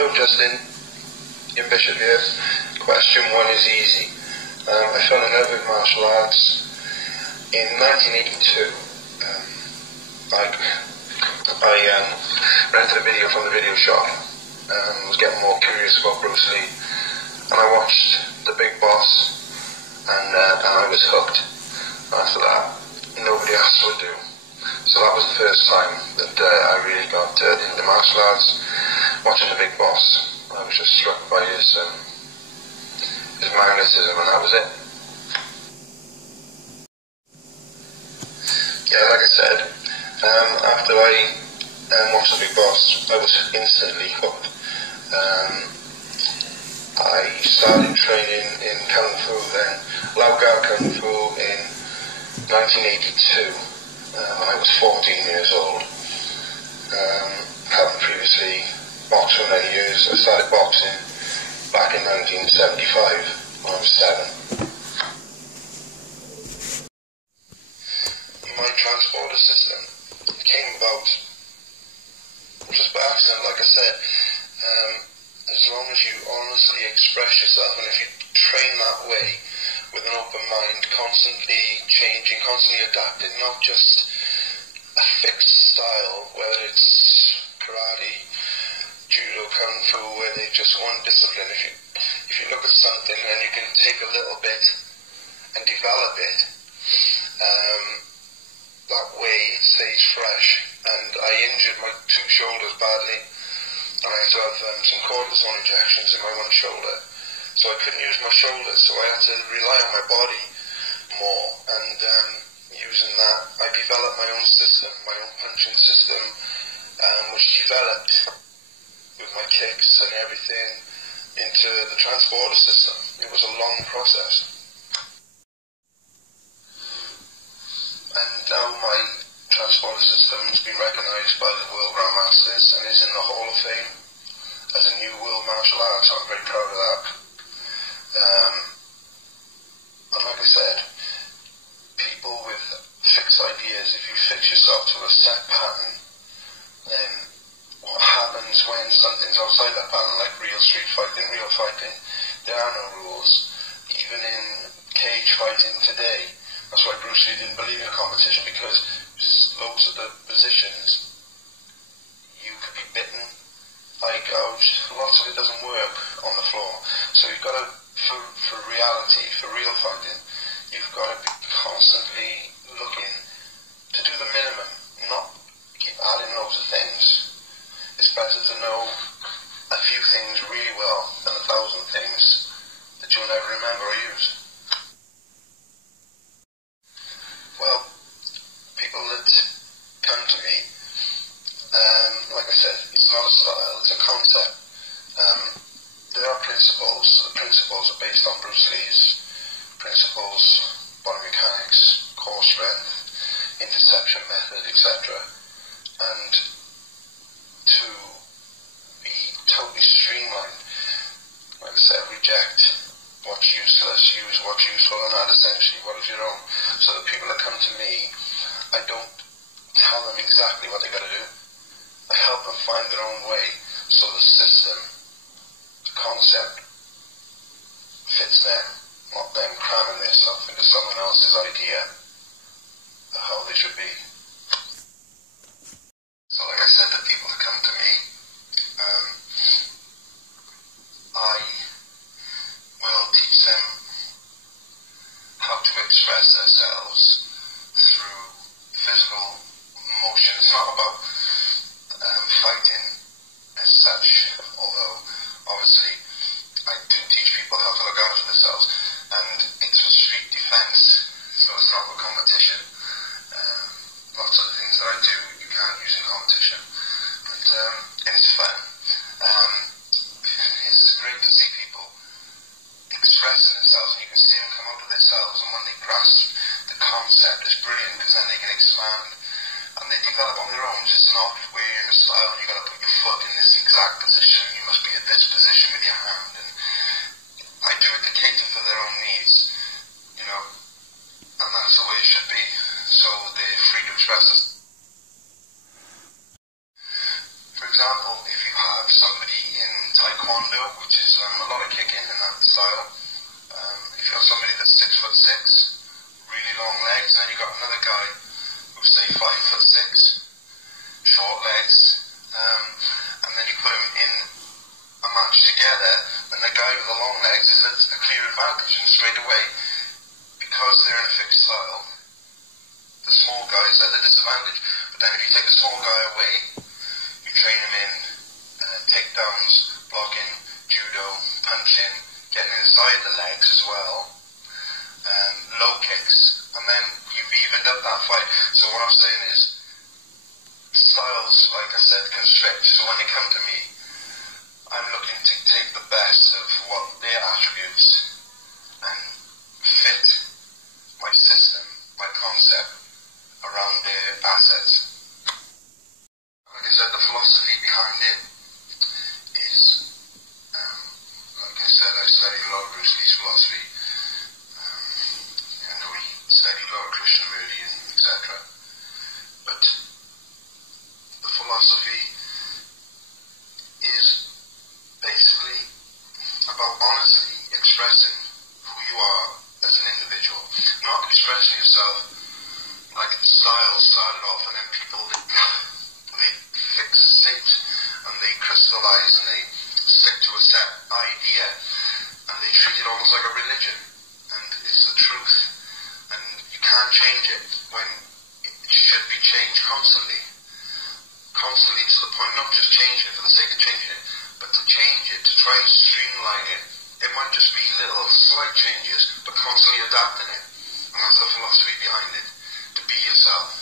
Hello Justin, Ian Bishop here. Question 1 is easy. I fell in love with martial arts in 1982. I rented a video from the video shop and was getting more curious about Bruce Lee, and I watched The Big Boss and I was hooked. After that, nobody else would do. So that was the first time that I really got into martial arts, watching The Big Boss. I was just struck by his magnetism, and that was it. Yeah, like I said, after I watched The Big Boss, I was instantly hooked. I started training in Kung Fu then, Lau Gar Kung Fu in 1982, when I was 14 years old. Hadn't previously boxed for many years. I started boxing back in 1975 when I was 7. My transporter system came about just by accident, like I said. As long as you honestly express yourself, and if you train that way with an open mind, constantly changing, constantly adapting, not just a fixed style, whether it's karate, judo, kung fu, where they're just one discipline. If you look at something and you can take a little bit and develop it, that way it stays fresh. And I injured my 2 shoulders badly, and I had to have some cortisone injections in my one shoulder, so I couldn't use my shoulders, so I had to rely on my body more, and using that, I developed my own system, my own punching system, which developed with my kicks and everything into the transporter system. It was a long process. And now my transporter system has been recognised by the World Grandmasters and is in the Hall of Fame as a new world martial art, so I'm very proud of that. And like I said, people with fixed ideas, if you fix yourself to a set pattern, then what happens when something's outside that pattern, like real street fighting, real fighting, there are no rules. Even in cage fighting today, that's why Bruce Lee didn't believe in competition, because loads of the positions, you could be bitten, eye gouged, lots of it doesn't work on the floor. So you've got to, for reality, for real fighting, you've got to be constantly looking to do the minimum, not keep adding loads of things. It's better to know a few things really well than 1,000 things that you'll never remember or use. Well, people that come to me, like I said, it's not a style, it's a concept. There are principles. The principles are based on Bruce Lee's principles, body mechanics, core strength, interception method, etc. And to be totally streamlined, like I said, reject what's useless, use what's useful, and add essentially what is your own. So the people that come to me, I don't tell them exactly what they got to do. I help them find their own way, so the system, the concept, fits them, not them cramming themselves into someone else's idea of how they should be. So like I said, the people that come to me, I will teach them how to express themselves through physical motion. It's not about fighting as such, although obviously I do teach people how to look after themselves, and it's for street defense, so it's not for competition. Lots of the things that I do you can't use in competition, but it's fun. It's great to see people expressing themselves, and you can see them come out of themselves, and when they grasp the concept, it's brilliant, because then they can expand and they develop on their own. It's not where you're in a style and you've got to put your foot in this exact position, you must be at this position with your hand, and I do it to cater for their own needs, you know, and that's the way it should be, so they're free to express it. For example, if you have somebody in Taekwondo, which is a lot of kicking in that style. If you have somebody that's 6'6", really long legs, and then you've got another guy who's say 5'6", short legs, and then you put him in a match together, and the guy with the long legs is a clear advantage, and straight away, because they're in a fixed style, the small guys are the disadvantage. But then if you take the small guy away, you train him in takedowns, blocking, judo, punching, getting inside the legs as well, low kicks, and then you've evened up that fight. So what I'm saying is, styles, like I said, constrict. So when they come to me, I'm looking to take the best of what their attributes and fit my system, my concept around their assets. Like I said, the philosophy behind it is, like I said, I studied a lot of Bruce Lee's philosophy. I know he studied a lot of Krishnamurti and etc. But the philosophy is basically about honestly expressing who you are as an individual, not expressing yourself like style started off and then people they fixate and they crystallize and they stick to a set idea and they treat it almost like a religion, and it's the truth and you can't change it when it should be changed constantly to the point, not just changing it for the sake of changing it, but to change it, to try and streamline it. It might just be little slight changes, but constantly adapting it, and that's the philosophy behind it. To be yourself.